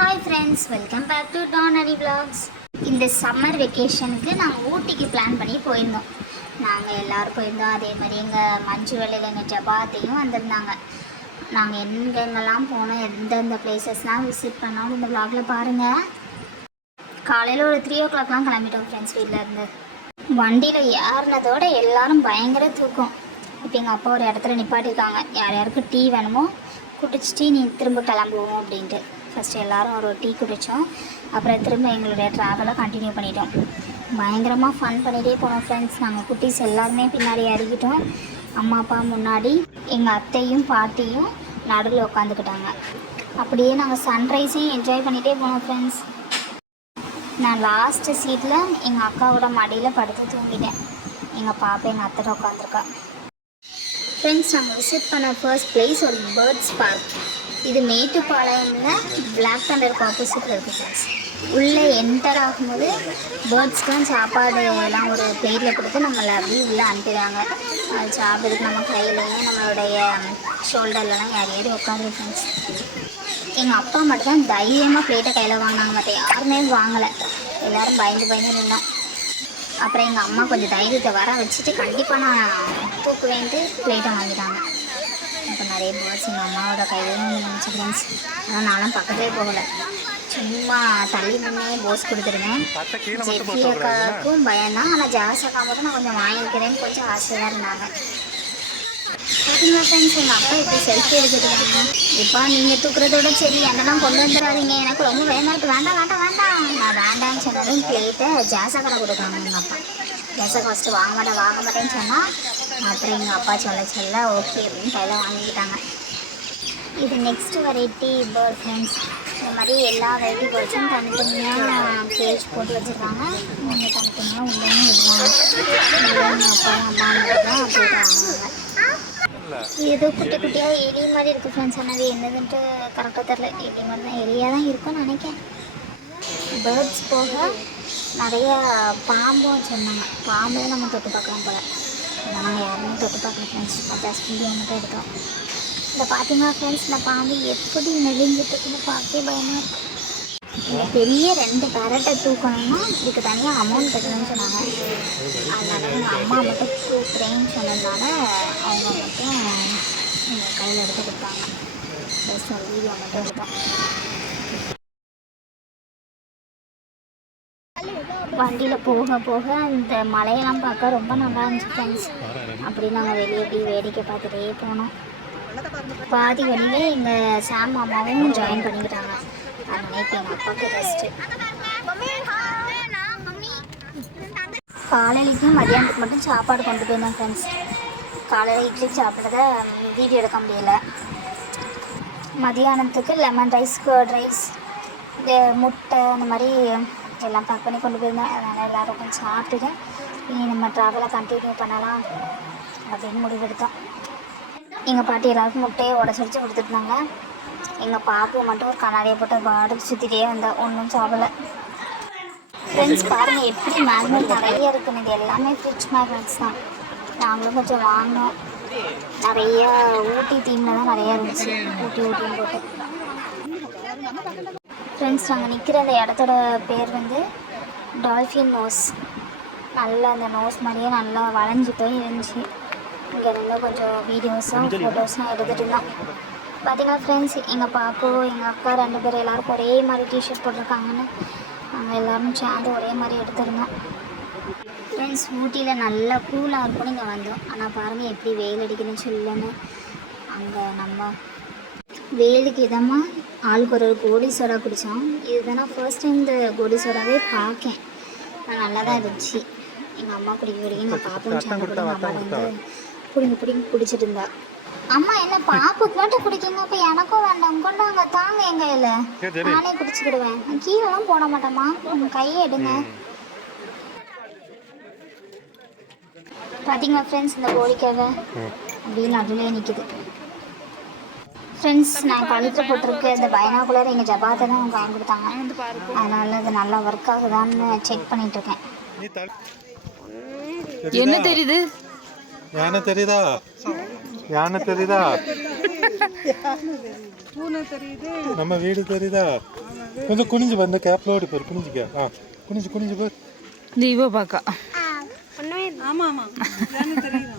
Hi friends, welcome back to Danari vlogs. இந்த summer வெக்கேஷனுக்கு நாங்கள் ஊட்டிக்கு பிளான் பண்ணி போயிருந்தோம். நாங்கள் எல்லோரும் போயிருந்தோம். அதே மாதிரி எங்கள் மஞ்சு வேலையில் எங்கள் ஜபாத்தையும் வந்திருந்தாங்க. நாங்கள் எங்கெங்கெல்லாம் போனோம், எந்தெந்த பிளேசஸ்லாம் விசிட் பண்ணோம் இந்த விலாகில் பாருங்கள். காலையில் ஒரு 3 o'clockலாம் கிளம்பிட்டோம் ஃப்ரெண்ட்ஸ் வீட்டில் இருந்து. வண்டியில் ஏறினதோட எல்லோரும் பயங்கர தூக்கம். இப்போ எங்கள் அப்பா ஒரு இடத்துல நிப்பாட்டியிருக்காங்க. யார் யாருக்கு டீ வேணுமோ குடிச்சிட்டு நீ திரும்ப கிளம்புவோம் அப்படின்ட்டு. ஃபஸ்ட்டு எல்லோரும் ஒரு டீ குடித்தோம். அப்புறம் திரும்ப எங்களுடைய ட்ராவலை கண்டினியூ பண்ணிட்டோம். பயங்கரமாக ஃபன் பண்ணிகிட்டே போனோம் ஃப்ரெண்ட்ஸ். நாங்கள் குட்டீஸ் எல்லாருமே பின்னாடி இறங்கிட்டோம். அம்மா அப்பா முன்னாடி, எங்கள் அத்தையும் பாட்டியும் நடுவில் உட்காந்துக்கிட்டாங்க. அப்படியே நாங்கள் சன்ரைஸையும் என்ஜாய் பண்ணிகிட்டே போனோம் ஃப்ரெண்ட்ஸ். நான் லாஸ்ட்டு சீட்டில் எங்கள் அக்காவோட மடியில் படுத்து தூங்கிட்டேன். எங்கள் பாப்பா எங்கள் அத்தைட்ட உட்காந்துருக்கா. ஃப்ரெண்ட்ஸ், நாங்கள் விசிட் பண்ண ஃபர்ஸ்ட் பிளேஸ் ஒரு பேர்ட்ஸ் பார்க். இது மேட்டுப்பாளையமில் பிளாக் தண்டருக்கு ஆப்போசிட்டில் இருக்குது ஃப்ரெண்ட்ஸ். உள்ளே என்டர் ஆகும்போது பேர்ட்ஸ்க்கெலாம் சாப்பாடு எல்லாம் ஒரு பிளேட்டில் கொடுத்து நம்மளை அப்படியே உள்ளே அனுப்பிடுறாங்க. அது சாப்பிட்றதுக்கு நம்ம கையிலையும் நம்மளுடைய ஷோல்டர்லலாம் ஏறி உட்காந்து ஃப்ரெண்ட்ஸ். எங்கள் அப்பா மட்டும் தான் தைரியமாக பிளேட்டை கையில் வாங்கினாங்க. மற்ற யாருமே வாங்கலை. எல்லோரும் பயந்து நின்னோம். அப்புறம் எங்கள் அம்மா கொஞ்சம் தைரியத்தை வர வச்சுட்டு கண்டிப்பாக நான் தூக்குவேன்ட்டு பிளேட்டை வாங்கிட்டாங்க. இப்போ நிறைய பேர்ட்ஸ் எங்கள் அம்மாவோட கையிலையும் இருந்துச்சு ஃப்ரெண்ட்ஸ். ஆனால் நானும் பக்கத்துலேயே போகலை, சும்மா தள்ளி நின்னே போஸ் கொடுத்துருந்தேன். ஜெஃபி அக்காவுக்கும் பயம்தான், ஆனால் ஜாஸ் அக்கா மட்டும் நான் கொஞ்சம் வாங்கிக்கிறேன்னு கொஞ்சம் ஆசையாக இருந்தாங்க. பார்த்தீங்களா ஃப்ரெண்ட்ஸ், எங்கள் அப்பா இப்படி செல்ஃபி எடுத்துருக்காங்க. இப்போ நீங்கள் தூக்குறதோட சரி என்னெல்லாம் கொண்டு வந்துடாதீங்க, எனக்கு ரொம்ப வேண்டாம் இருக்குது, வேண்டாம் நான் வேண்டான்னு சொன்னதும் பிளேட்டை ஜாஸக்கடை கொடுக்காங்க எங்கள் அப்பா. ஜாஸை ஃபஸ்ட்டு வாங்க மாட்டேன்னு சொன்னால் அப்புறம் எங்கள் அப்பா சொல்ல ஓகே அப்படின்னு கையில் வாங்கிக்கிட்டாங்க. இது நெக்ஸ்ட்டு வெரைட்டி பேர்ட் ஃப்ரெண்ட்ஸ். இந்த மாதிரி எல்லா வெரைட்டி பேர்ட்ஸும் தனித்தனியாக கேஜ் போட்டு வச்சுருக்காங்க. நீங்கள் தனித்தனியாக உள்ளேயும் விடுவாங்க. எங்கள் அப்பா அம்மா தான் அப்படி வாங்குவாங்க. ஏதோ குட்டி குட்டியாக எலி மாதிரி இருக்குது ஃப்ரெண்ட்ஸ். ஆனால் என்னதுன்ட்டு கரெக்டாக தெரில. எலி மாதிரி தான், எலியாக தான் இருக்கும்னு நினைக்கிறேன். பேர்ட்ஸ் போக நிறைய பாம்பும் வச்சுருந்தாங்க. பாம்பையும் நம்ம தொட்டு பார்க்கலாம் போல். நாங்கள் யாருமே தொட்டு பார்க்கல ஃப்ரெண்ட்ஸ். ஜஸ்ட் வீடியோ மட்டும் எடுத்தோம். இந்த பார்த்தீங்கன்னா ஃப்ரெண்ட்ஸ், இந்த பாம்பு எப்படி நெளிஞ்சிட்டுக்குன்னு பார்க்கவே பயமாக இருக்குது. பெரிய 2 பேரட்டை தூக்கணும்னா இதுக்கு தனியாக அமௌண்ட் கட்டணும்னு சொன்னாங்க. அதனால எங்கள் அம்மா மட்டும் தூக்குறேன்னு சொன்னதுனால அவங்க மட்டும் எங்கள் கையில் எடுத்து கொடுத்தாங்க. ஜஸ்ட் ஒரு வீடியோ மட்டும் எடுத்தோம். வண்டியில் போக இந்த மலையெல்லாம் பார்க்க ரொம்ப நல்லா இருந்துச்சு ஃப்ரெண்ட்ஸ். அப்படி நாங்கள் வெளியே எப்படி வேடிக்கை பார்த்துட்டே போனோம். பாதி வழியிலே எங்கள் சாம் மாமாவும் ஜாயின் பண்ணிக்கிட்டாங்க. அதனால இப்போ எங்கள் அப்பாவுக்கு ரெஸ்ட்டு. காலையிலைக்கும் மதியானத்துக்கு மட்டும் சாப்பாடு கொண்டு போயிருந்தேன் ஃப்ரெண்ட்ஸ். காலையில் இட்லி சாப்பிட்றத வீடியோ எடுக்க முடியலை. மதியானத்துக்கு லெமன் ரைஸ், கர்ட் ரைஸ், இந்த முட்டை அந்த மாதிரி எல்லாம் பேக் பண்ணி கொண்டு போயிருந்தேன். அதனால் எல்லோரும் கொஞ்சம் சாப்பிட்டுட்டு இனி நம்ம ட்ராவலை கண்டினியூ பண்ணலாம் அப்படின்னு முடிவெடுத்தோம். எங்கள் பாட்டி எல்லாருக்கும் முட்டையை உடச்சி கொடுத்துருந்தாங்க. எங்கள் பாப்பு மட்டும் ஒரு கண்ணாடியை போட்டு பாட்டுக்கு சுற்றிட்டே வந்தால் ஒன்றும் சாப்பிடலை. ஃப்ரெண்ட்ஸ் பாருங்கள் எப்படி மேக்னெட் நிறைய இருக்குன்னு. இது எல்லாமே ஃப்ரிட்ஜ் மேக்னெட்ஸ் தான். நாங்களும் கொஞ்சம் வாங்கினோம். நிறைய ஊட்டி தீமில் தான் நிறையா இருந்துச்சு. ஊட்டின்னு போட்டு ஃப்ரெண்ட்ஸ், நாங்கள் நிற்கிற அந்த இடத்தோட பேர் வந்து டால்ஃபின் நோஸ். நல்லா அந்த நோஸ் மாதிரியே நல்லா வளைஞ்சி போய் இருந்துச்சு. இங்கே இருந்து கொஞ்சம் வீடியோஸும் ஃபோட்டோஸும் எடுத்துகிட்டு இருந்தோம். பார்த்தீங்கன்னா ஃப்ரெண்ட்ஸ், எங்கள் பாப்பு எங்கள் அக்கா 2 பேர் எல்லோரும் ஒரே மாதிரி டிஷர்ட் போட்டிருக்காங்கன்னு நாங்கள் எல்லோரும் சேர்ந்து ஒரே மாதிரி எடுத்துருந்தோம். ஃப்ரெண்ட்ஸ், ஊட்டியில் நல்லா கூலாக இருக்கும்னு இங்கே வந்தோம். ஆனால் பாருங்கள் எப்படி வெயில் அடிக்கணும்னு சொல்லுன்னு. அங்கே நம்ம வெயிலுக்கு இதமாக ஆளுக்கு ஒரு கோடி சோடா குடித்தோம். இதுதான் நான் ஃபர்ஸ்ட் டைம் இந்த கோடி சோடாவே பார்க்கேன். நல்லா தான் இருந்துச்சு. எங்கள் அம்மா குடிக்க நான் பாப்பும் சேர்ந்து கூட எங்கள் அம்மா வந்து பிடிங்கி குடிச்சிட்டு இருந்தா. அம்மா என்ன பாப்புக்கு மட்டும் குடிக்கணும், இப்போ எனக்கும் வேண்டாம், கொண்டாங்க தாங்க எங்க இல்லை, நானே குடிச்சுக்கிடுவேன். கீழெல்லாம் போட மாட்டேம்மா, உங்கள் கையை எடுங்க. பார்த்தீங்களா ஃப்ரெண்ட்ஸ், இந்த கோழிக்காக அப்படின்னு நடுவில் நிற்கிது. ஃப்ரெண்ட்ஸ், நான் கழுத்தில் போட்டிருக்க இந்த பைனாகுலர் எங்கள் ஜபாத்தை தான் அவங்க வாங்கி கொடுத்தாங்க. அதனால் அது நல்லா ஒர்க் ஆகுதான்னு செக் பண்ணிகிட்ருக்கேன். என்ன தெரியுது? யானை தெரியுதா? யானை தெரியுதா? நம்ம வீடு தெரியுதா? கொஞ்சம் குனிஞ்சு வந்து கேப்லோடு போய் குனிஞ்சுக்க குனிஞ்சு போய் இந்த இவ பாக்கா ஆமா ஆமா தெரியுது